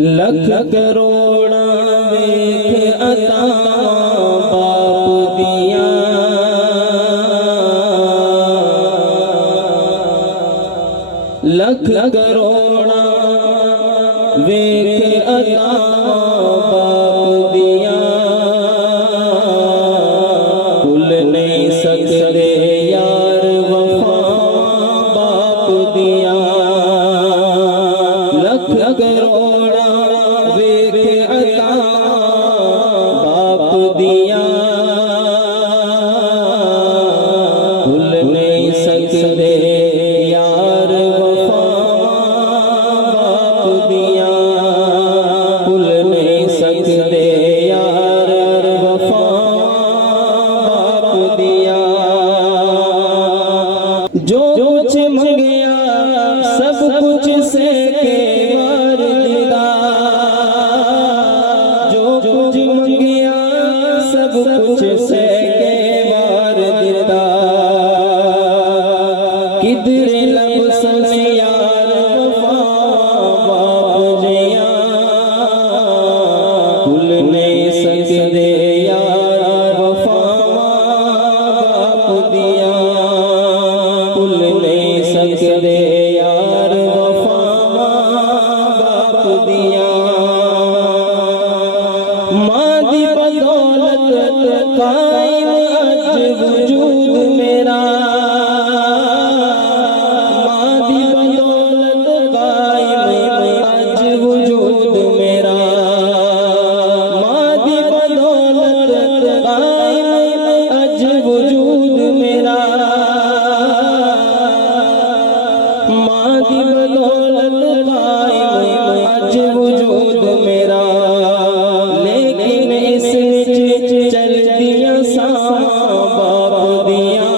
लख करोड़ा वेख अता बाप दिया, लख करोड़ा वेख अता बाप दिया, भुल नहीं सकते यार वफा बाप दिया। लख करोड़ा वेख अता बाप दिया, भुल नहीं सकते यार वफा बाप दिया, भुल नहीं सकते यार वफा बाप दिया। जो कुछ मंगया सब कुछ से के वार दिदा, जो कुछ मंगया सब कुछ से के वार दिदा, किधरे लब सुने यार वफा बाप जिया, भूल नहीं सकते यार वफा बाप दिया, भूल नहीं सकते यार वफा बाप दिया। माँ दी बदौलत कायम अज वजूद मेरा, माँ दी बदौलत कायम अज वजूद मेरा, माँ दी बदौलत कायम अज वजूद मेरा, माँ दी बदौलत कायम अज वजूद मेरा। लेकिन इस विच चल दिया सामा बाप दिया,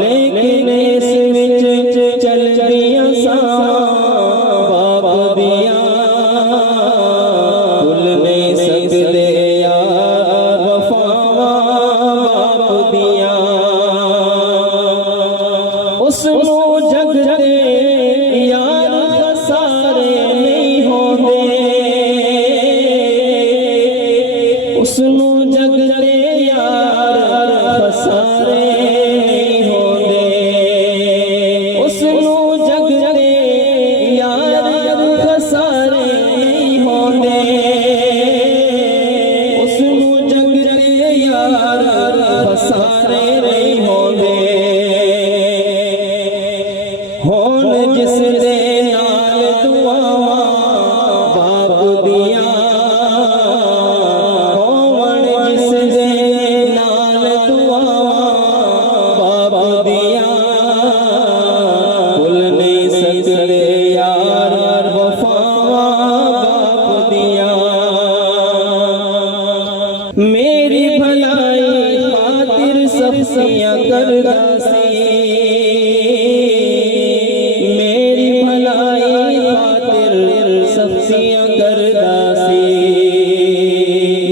लेकिन इस विच चल दिया सामा बाप दिया, भुल नहीं सकते यार वफा बाप दिया। उसनू जगते यार खसारे नहीं होंदे, उसनू जगते यार खसारे नहीं होंदे, उसनू जगते यार खसारे नहीं होंदे, उसनू जगते यार खसारे नहीं होंदे। होन जिस दे नाल दुआवां बाप दिया, होन जिस दे नाल दुआवां बाप दिया, भुल नहीं सकते यार वफा बाप दिया। मेरी भलाई खातिर सब्सियां करदा सी, मेरी भलाई खातिर सब्सियां करदा सी,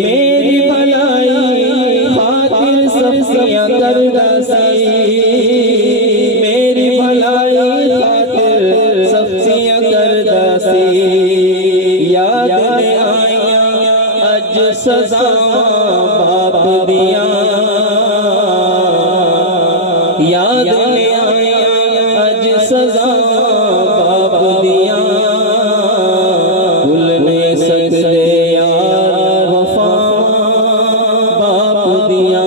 मेरी भलाई खातिर सब्सियां करदा सी, मेरी भलाई खातिर सब्सियां करदा सी। याद में आया अज सजावां बाप दिया, याद में आया अज सजावां बाप दिया, भुल नहीं सकते यार वफा बाप दिया।